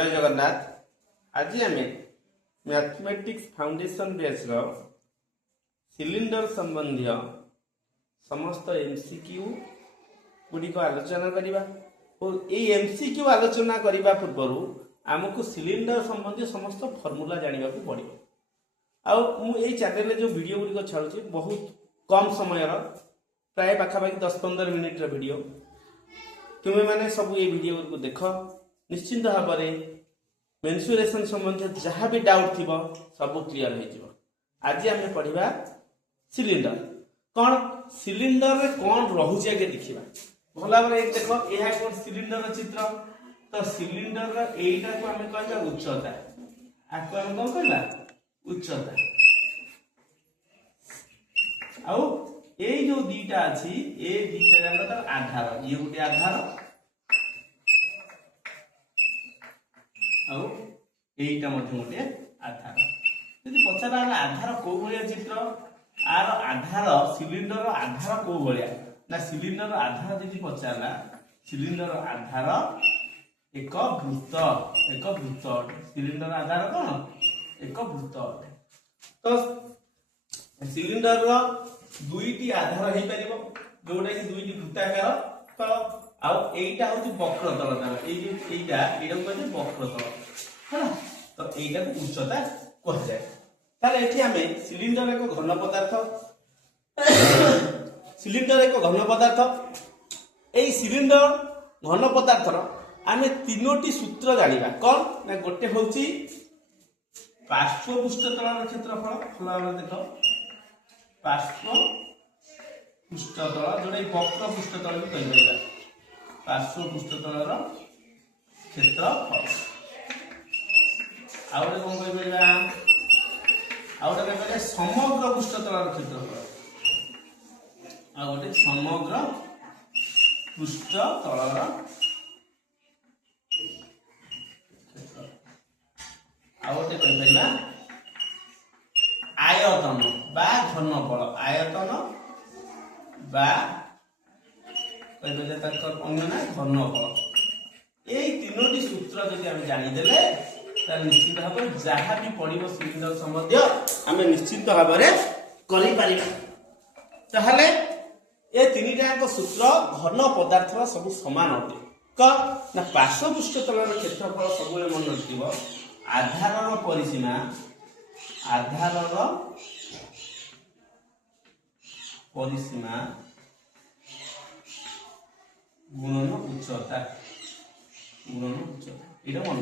जय जगन्नाथ। आज आम मैथमेटिक्स फाउंडेशन बेस सिलिंडर संबंधी समस्त एमसीक्यू गुड़िक आलोचना करवा और ये एमसीक्यू आलोचना करने पूर्व आमको सिलिंडर संबंधी समस्त फर्मूला जानवा पड़ो। आई चैनल जो वीडियो गुड़िक छाड़ुची बहुत कम समय प्राय पाखापाखि 10-15 मिनिट वीडियो तुम्हें मैंने सब ये वीडियो को देख निश्चिंत भाव में मेन्सुरेशन संबंधी जहाँ भी डाउट थी सब क्लीयर हो। आज आम पढ़ा सिलिंडर कौन सिलिंडर रे कौन रोचे आगे देखा भल भाव एक देख यह कौन सिलिंडर चित्र तो सिलिंडर यहीटा को आम कह उच्चता आपको आम कौन कहला उच्चता आउ ये जो दीटा अच्छी ये दीटा जाक तार आधार ये गोटे आधार आउ यहीटा गोटे आधार यदि पचारा आधार कौ भाया चित्र आर आधार सिलिंडर आधार कौ भाया ना सिलिंडर आधार जी पचारा सिलिंडर आधार एक वृत्त सिलिंडर आधार कौन एक वृत्त तो सिलिंडर दुईटी आधार हो पार जोटा कि दुईटी वृत्ताकार तो आईटा हूँ वक्र तल तार ये वक्र तल है तो यहीटा को उच्चता कह जाए। ये आम सिलिंडर एक घन पदार्थ सिलिंडर एक घन पदार्थ यही सिलिंडर घन पदार्थर आम तीनोटी सूत्र जाना कौन ना गोटे हूँ पार्श्व पृष्ठतल क्षेत्रफल भल देख पार्श्व पृष्ठतल जोटा वक्र पृष्ठतल भी कह पार्श्व पृष्ठतल क्षेत्रफल आउटे कौन कह आउटे समग्र पृष्ठतल क्षेत्रफल आउटे समग्र पृष्ठतल आउटे कह आयतन बा घनफल आयतन बा अन्य ना घनफल यही तीनोटी सूत्र जब आम जानीदे निश्चित भाव जहाँ भी पड़ो सिलिंडर संबंधी आम निश्चित भाव कर ये तीन टाक सूत्र घन पदार्थ सब सामान अटे कौन पार्श्व पृष्ठतल क्षेत्रफल सब मन रखिए आधार परिसीमा आधार परिसीमा गुणन उच्चता ये मन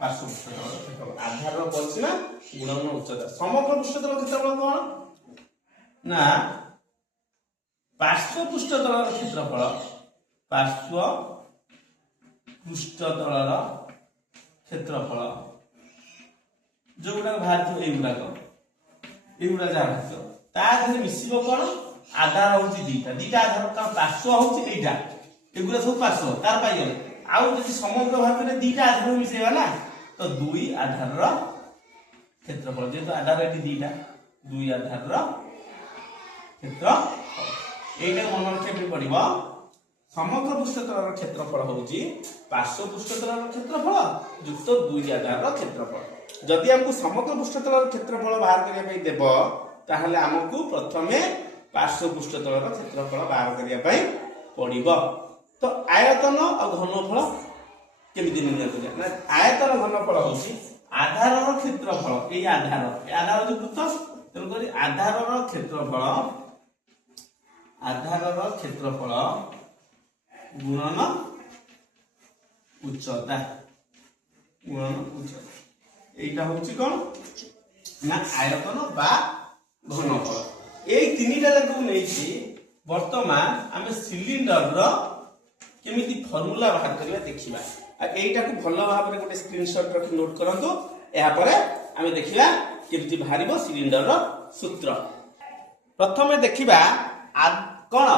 पार्श्व पृष्ठतल क्षेत्रफल आधार परिसीमा गुणन उच्चता समग्र पृष्ठतल क्षेत्रफल कौन ना पार्श्व पृष्ठतल क्षेत्रफल पार्श्व पृष्ठतल क्षेत्रफल जो गुड़ा बाहर युवा जहाँ बाहर मिसिब कौन आधार हूँ दीटा आधार का पार्श्व हूँ एगुड़ा सब पार्श्व तार पाई आउ जब समग्र भाव में दीटा आधार मिसेगा ना तो दुई आधार क्षेत्रफल जेहेतु आधार ये दीटा दुई आधार क्षेत्रफल यहीटा मन रखा पड़ो समग्र पृष्ठतल क्षेत्रफल हूँ पार्श्व पृष्ठतल क्षेत्रफल युक्त दुई आधार क्षेत्रफल जदि आमको समग्र पृष्ठतल क्षेत्रफल बाहर करने देव ताहले आमको प्रथमे पार्श्व पृष्ठतल क्षेत्रफल बाहर करने पड़ो तो आयतन और घनफल केमी निर्णय करिया आयतन घनफल हूँ आधार क्षेत्रफल ये आधार जो वृत्त तेणुक आधार क्षेत्रफल गुणन उच्चता यहीटा हूँ कौन ना आयतन बा घनफल ये तीन टाक नहीं बर्तमान आम सिलिंडर केमिति फॉर्मूला बाहर करवा देखिबा एटा को भल भाव में गोटे स्क्रीनशॉट रखी नोट करंतु यापर आम देखिबा केमिति बाहरिबो सिलिंडर रो सूत्र प्रथमे देखिबा कौन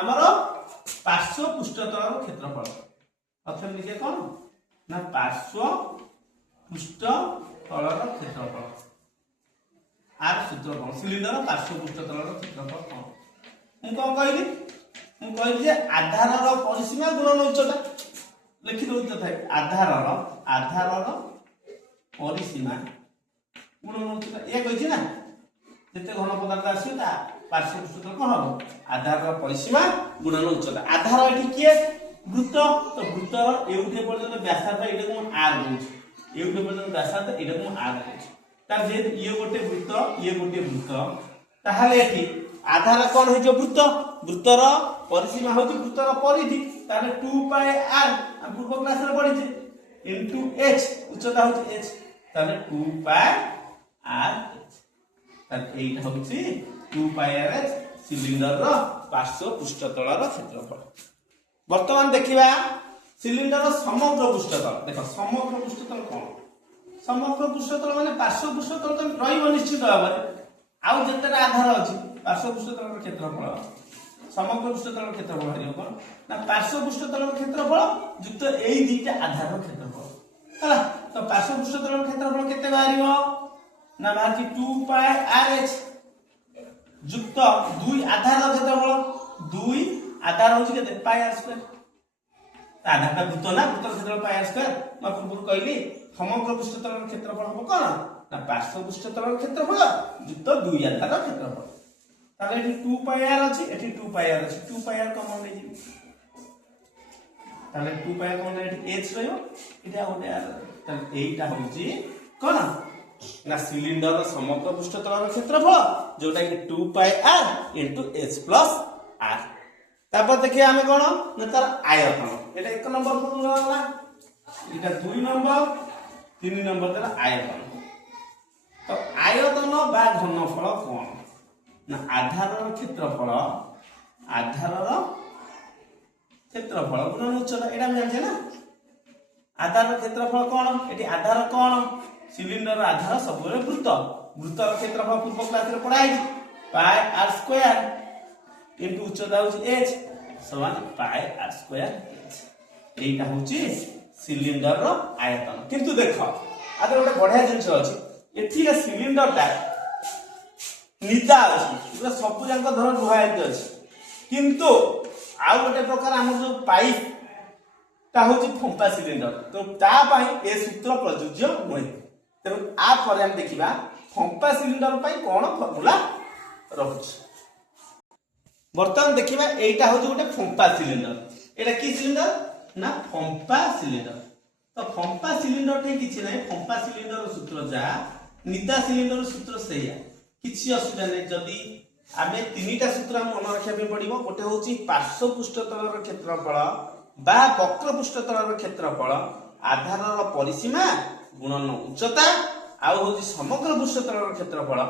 आमर पार्श्व पृष्ठतल क्षेत्रफल प्रथम लिखे कौन ना पार्श्व पृष्ठतल क्षेत्रफल आर सूत्र कौन सिलिंडर पार्श्व पृष्ठतल क्षेत्रफल कौन कौन कहली आधार परिसीमा गुणन उच्चता लिखि दौर था आधार आधार परिसीमा गुणन उच्चता ये कही ना जिते घन पदार्थ आसो पार्श्व पृष्ठतल कौन हम आधार परिसीमा गुणन उच्चता आधार ये किए वृत्त तो वृत्तर एउठे पर्यंत व्यासार्ध एटा को आर दूची एउठे पर्यंत व्यासार्ध एटा को आर दूची तार जे ये गोटे वृत्त ये गोटे वृत्त ताहाले एठी आधार कौन हो वृत्त वृत्तर परिसीमा हो वृत्तर परिधि ताले 2 पाई r हम पूर्व क्लास रे पढिचे इनटू h उच्चता हो h ताले 2 पाई r ताले एटा होछि 2 पाई r h सिलिंडर रो पार्श्व पृष्ठतल रो क्षेत्रफल वर्तमान देखिबा सिलिंडर रो समग्र पृष्ठतल देखो समग्र पृष्ठतल कोन समग्र पृष्ठतल माने पार्श्व पृष्ठतल तो रहिबो निश्चित भाबरे आउ जेतरा आधार अछि पार्श्व पृष्ठतल रो क्षेत्रफल समग्र पृष्ठतल क्षेत्रफल हरियो कोन ना पार्श्व पृष्ठतल क्षेत्रफल युक्त एई दुईटा आधार रो क्षेत्रफल हला तो पार्श्व पृष्ठतल क्षेत्रफल केते बाहरियो ना बाहरची 2 पाई rh युक्त दुई आधार रो क्षेत्रफल दुई आधार होची केते पाई r स्क्वायर आधार का वृत्त ना वृत्त क्षेत्रफल पाई r स्क्वायर मैं पूर्व कहली समग्र पृष्ठतल क्षेत्रफल हो कोन ना पार्श्व पृष्ठतल क्षेत्रफल युक्त दुई आधार रो क्षेत्रफल ताले एठी 2 पाई r अछि एठी 2 पाई r अछि 2 पाई r कॉमन ले जी ताले 2 पाई r कॉमन एठी h रहयो एठी आ गोटे r ताले एटा होची कोन ना सिलिंडर समग्र पृष्ठतल क्षेत्रफल जोटा कि 2 pi r h plus r तापर देखिए हमें कोन ना तार आयतन एटा 1 नंबर फॉर्मूला होला एटा 2 नंबर 3 नंबर तार आयतन तो आयतन बा घनफल कोन ना आधार क्षेत्रफल गुणन उच्चता एटा हम जानछे ना आधार क्षेत्रफल कोन एटी आधार कोन सिलिंडर आधार सब वृत्त वृत्तर क्षेत्रफल पूर्व क्लास रे पढाई पाई r स्क्वायर इनटू उच्चता होची h समान पाई r स्क्वायर h एटा होची सिलिंडर रो आयतन किंतु देखो आदर गोटे बढ़िया जिंस अछि एठी सिलिंडर ता निदा अछि पूरा सब जांक धर रुहायत अछि किंतु आ गोटे प्रकार हमर जो पाइप ता होची फंपा सिलिंडर तो ता पई ए सूत्र प्रयोज्य होय तेरो आ पर हम देखिबा फंपा सिलिंडर पई कोन फार्मूला रहउछ वर्तमान देखिबा एटा होची गोटे फंपा सिलिंडर एटा की सिलिंडर ना फंपा सिलिंडर तो फंपा सिलिंडर थे किछि नै फंपा सिलिंडर रो सूत्र जा निदा सिलिंडर रो सूत्र सेया किछि असुविधा नै जदी आमे तीनटा सूत्र हम मन रखिया पे पडिबो गोटे होची पार्श्व पृष्ठतल रो क्षेत्रफल बा वक्र पृष्ठतल रो क्षेत्रफल आधार रो परिसीमा गुणन उच्चता आउ होची समग्र पृष्ठतल रो क्षेत्रफल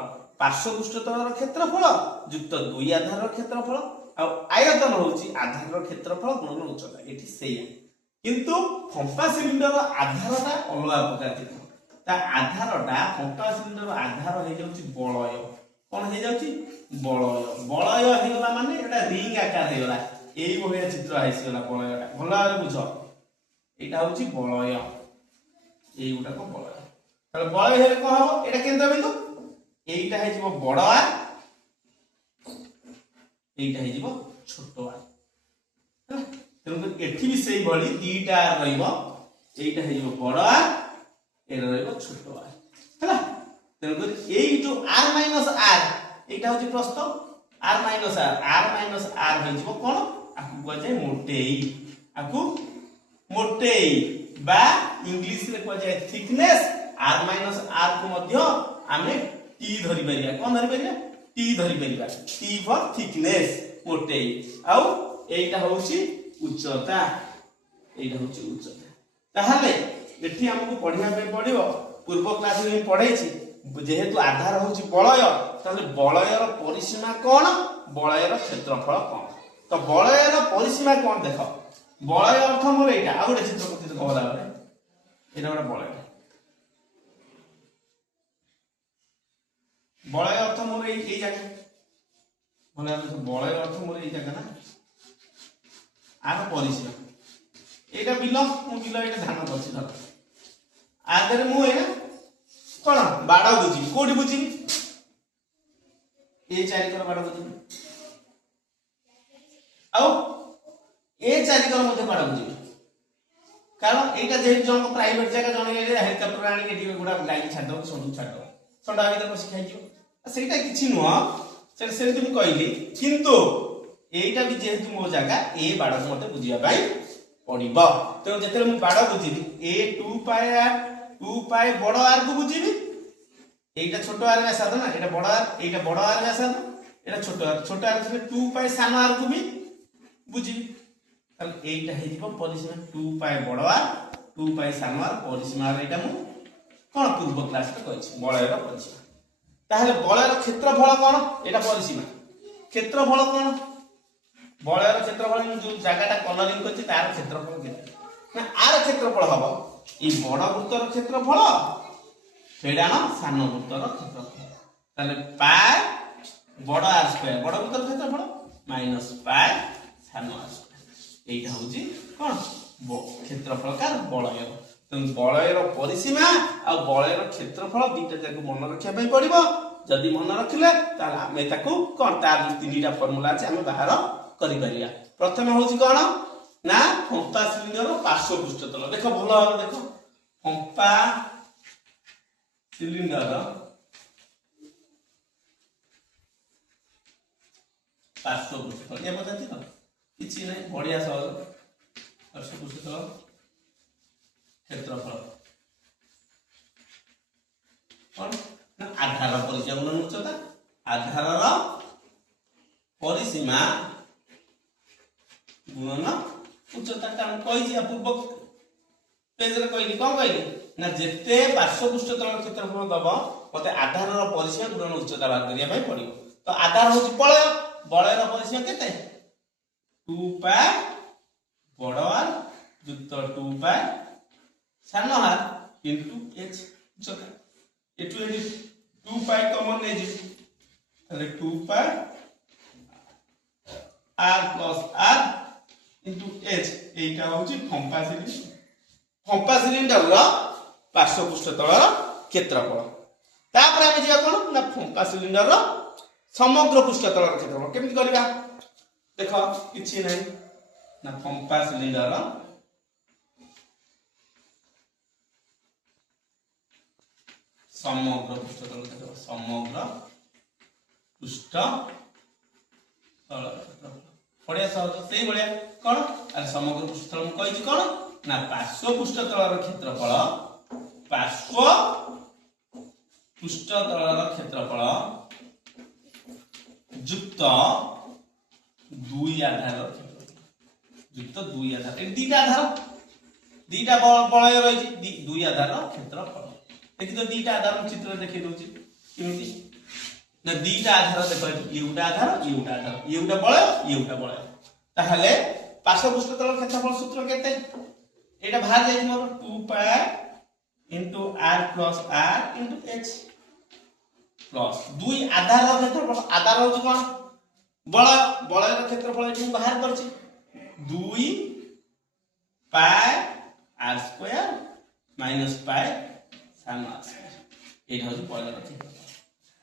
पार्श्व पृष्ठतल रो क्षेत्रफल युक्त दुई आधार रो क्षेत्रफल आउ आयतन होची आधार रो क्षेत्रफल गुणन उच्चता एठी सेया किंतु फंपा सिलिंडर रो आधारटा अलगा प्रकार थिबो ता आधारटा फंपा सिलिंडर आधार हे जाउची बलय कोन हे जाउची बलय हे गला माने एटा रिंग आकार हे गला एई भलिया चित्र आइस गला बलयटा भला बुझ एटा होची बलय एई गुटा को बलय ताले बलय हेले को हबो एटा केंद्र बिंदु एईटा हे जिवो बड़ आर एईटा हे जिवो छोटो आर तेनु एठी भी सेई भली दीटा आर रहइबो एईटा हे जिवो बड़ आर एटा रहइबो छोटो आर हैला तेनु एई जो r माइनस r एटा होची प्रस्थ r माइनस r हे जिवो कोन आकु को जाय मोटेई आकु मोटेई बा इंग्लिश रे को जाय थिकनेस r माइनस r को मध्य आमे t धरि परिया कोन धरि परिया t धरि परिया t फॉर थिकनेस मोटेई आउ एटा होची उच्चता एटा होची उच्चता ताहाले एठी हमकु पढिया पे पडिबो पूर्व क्लास रे पढाइछि जेहेतु आधार होची बलय ताले बलयर परिसीमा कोन बलयर क्षेत्रफल कोन तो बलयर परिसीमा कोन देखो बलय अर्थ मोर एटा आ गोटे चित्र कथि कहला बरे एटा गोटे बलय अर्थ मोर एई जगह बोले बलय अर्थ मोर एई जगह ना आर परिसीमा एटा बिल मु बिल एटा धान करछि धर आदर मु एना कोन बाडा बुझी कोडी बुझी ए चारि कर बाडा बुझी आउ ए चारि कर मते बाडा बुझी कारण एटा जे जन प्राइवेट जगह जन हेलिकॉप्टर आनी एटी गुडा गाड़ी छाड़ दो सोडू छाड़ दो सोडा भीतर बस खाइ जो सेटा किछि नुह से तुम कहली किंतु एटा भी जेहेतु मो जगह ए बाड़ को मते बुझिया पाई पड़िबो तो जेते मु बाड़ बुझिबी ए 2 पाई आर 2 पाई बड़ आर को बुझिबी एटा छोट आर व्यासार्ध ना एटा बड़ आर एटा बड़ आर व्यासार्ध एटा छोट आर से 2 पाई सान आर को भी बुझिबी ताले एटा हे जिवो परिसीमा 2 पाई बड़ आर 2 पाई सान आर परिसीमा एटा मु कोन पूर्व क्लास रे कहछि बळयर परिसीमा ताहले बळयर क्षेत्रफल कोन एटा परिसीमा क्षेत्रफल कोन बळयर क्षेत्रफल जो जगहटा कलरिंग करछि तार क्षेत्रफल केते ना आर क्षेत्रफल हबो ई बड़ वृत्तर क्षेत्रफल सेडा ना सान वृत्तर क्षेत्रफल ताले पाई बड़ आर स्क्वायर बड़ वृत्तर क्षेत्रफल माइनस पाई सान आर स्क्वायर एटा होछि कोन क्षेत्रफल कार बळयर तेणु बलयर परिसीमा आ बलयर क्षेत्रफल दुईटा जाक मन रखिया पई पड़िबो जदि मन रखिले ताले आमे ताकू कोन तार तीनटा फार्मूला अछि आमे बाहर करि परिया प्रथम होछि कोन ना फंपा सिलिंडर पार्श्व पृष्ठतल देखो भलो भाबे देखो फंपा सिलिंडर पार्श्व पृष्ठतल ये बताती तो किछि नै बढ़िया सहज पार्श्व पृष्ठतल क्षेत्रफल और आधार परिसीमा गुणन उच्चता आधार परिसीमा गुणन उच्चता का कहि पूर्व पेज रे कहली कोन कहली ना जेते पार्श्व पृष्ठतल क्षेत्रफल दबो मते आधार परिसीमा गुणन उच्चता बात करिया भाई पड़ियो तो आधार होची बलय बलयर परिसीमा केते 2 पाई बड़ आर युक्त 2 पाई सान आर इनटू h उच्चता एटू एडी 2 पाई कॉमन नै जी ताले 2 pi r plus r into h एटा होची फंपा सिलिंडर रो पार्श्व पृष्ठतल क्षेत्रफल तापर हम जिया कोन ना फंपा सिलिंडर रो समग्र पृष्ठतल क्षेत्रफल केमि करबा देखो किछि नै ना फंपा सिलिंडर रो समग्र पृष्ठतल क्षेत्रफल समग्र पृष्ठतल क्षेत्रफल बढ़िया सहज सेही बढ़िया कोन अरे समग्र पृष्ठतल हम कहि छी कोन ना पार्श्व पृष्ठतल क्षेत्रफल पार्श्व पृष्ठतल क्षेत्रफल युक्त 2 आधार युक्त 2 आधार ए दीटा आधार बलय रही 2 आधार क्षेत्रफल देखि तो दीटा आधार चित्र देखि दोछि केमिति ना दीटा आधार देखो ये उटा आधार ये उटा बलय ताहले पार्श्व पृष्ठतल क्षेत्रफल सूत्र केते एटा बाहर जाई मोर 2 पाई into r plus r into h plus 2 आधार क्षेत्रफल आधार होछि कोन बलयर क्षेत्रफल एठी बाहर करछि 2 pi r square minus pi सान आर एटा होछि बलयर क्षेत्रफल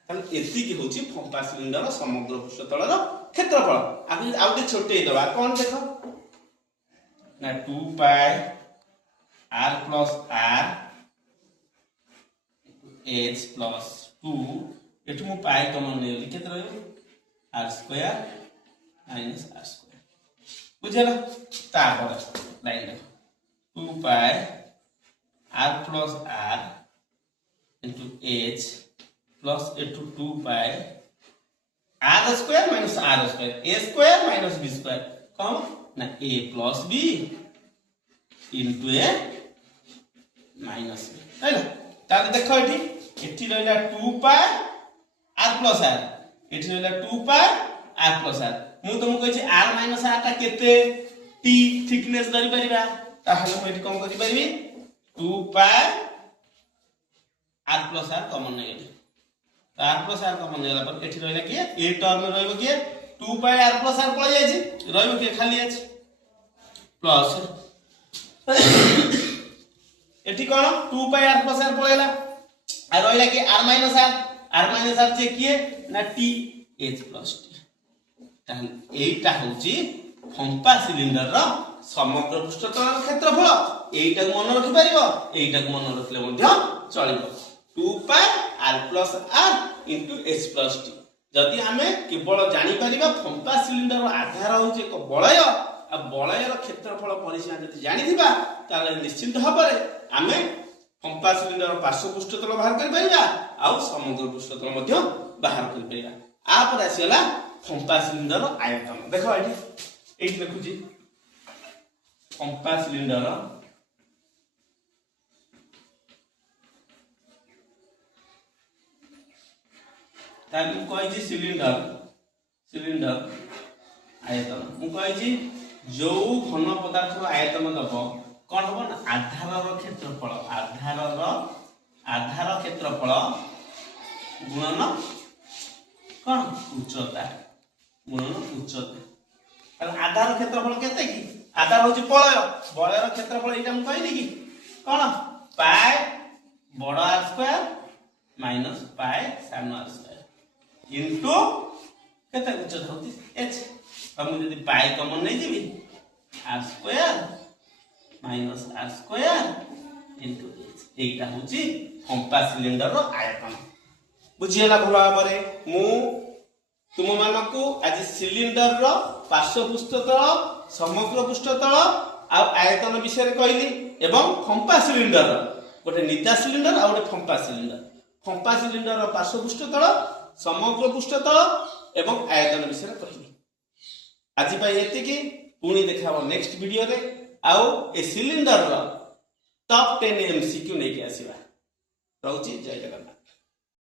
ताले एति की होछि फंपा सिलिंडर समग्र पृष्ठतल क्षेत्रफल आबे आउटे छोटे दबा कोन देखो ना 2 pi r plus r h plus 2 एठु मु पाई कॉमन नेली केत रहबो r square minus r square बुझला तापर लाइन देखो 2 pi r plus r into h plus into 2 pi r square minus r square a square minus b square कम ना a plus b into a minus b हैला ताले देखो एठी रहला 2 पाई r प्लस r एठी रहला 2 पाई r प्लस r मु तुमको कहछि r माइनस r ता केते t थिकनेस धरि परिबा ताहले मु एठी कोन करि परिबी 2 pi r plus r common negative r plus r common नेला पर एठी रहला के ए टर्म रहबो के 2 पाई r प्लस r पळ जाय छी रहबो के खाली अछि प्लस एठी कोन 2 पाई r प्लस r पळेला आ रहला के r माइनस r जे किए ना t h प्लस t ताहले एटा होची फंपा सिलिंडर रो समग्र पृष्ठतल क्षेत्रफल এইটা মনে रखि परिबो এইটা মনে रखले मध्य चलिबो 2 pi r plus r into h plus t जदि आमे केवल जानि परिबा फंपा सिलिंडर आधार होचे एक बलय आ बलयर क्षेत्रफल परिसीमा जदि जानि थिबा ताले निश्चित भाबरे आमे फंपा सिलिंडर पार्श्व पृष्ठतल बाहर कर परिबा आ समग्र पृष्ठतल मध्य बाहर कर परिबा आ पर आसीला फंपा सिलिंडर आयतन देखो एठी लिखुची फंपा सिलिंडर ताकि कहि सिलिंडर सिलिंडर आयतन मु कहि जो घन पदार्थ आयतन दब कौन हम ना आधार क्षेत्रफल आधार क्षेत्रफल गुणन कौन उच्चता गुणन उच्चता आधार क्षेत्रफल केते की आधार होची बलय बलयर क्षेत्रफल एटा मु कहि कि कौन पाई बड़ r स्क्वायर माइनस पाई सानो r स्क्वायर इनटू केते उच्चता होती h अब मु जदी पाई कॉमन नै जेबी r square minus r square into h एटा होची फंपा सिलिंडर रो आयतन बुझियला भला बारे मु तुम मानको आज सिलिंडर रो पार्श्व पृष्ठतल समग्र पृष्ठतल आ आयतन विषय रे कहली एवं फंपा सिलिंडर गोटे निता सिलिंडर आ गोटे फंपा सिलिंडर रो पार्श्व पृष्ठतल समग्र पृष्ठतल एवं आयतन विषय रे कहली आज पाई एतिकी पुणी देखाबो नेक्स्ट वीडियो रे आउ ए सिलिंडर रो टॉप 10 एमसीक्यू नै के आसीबा रहउची जय जगन्नाथ।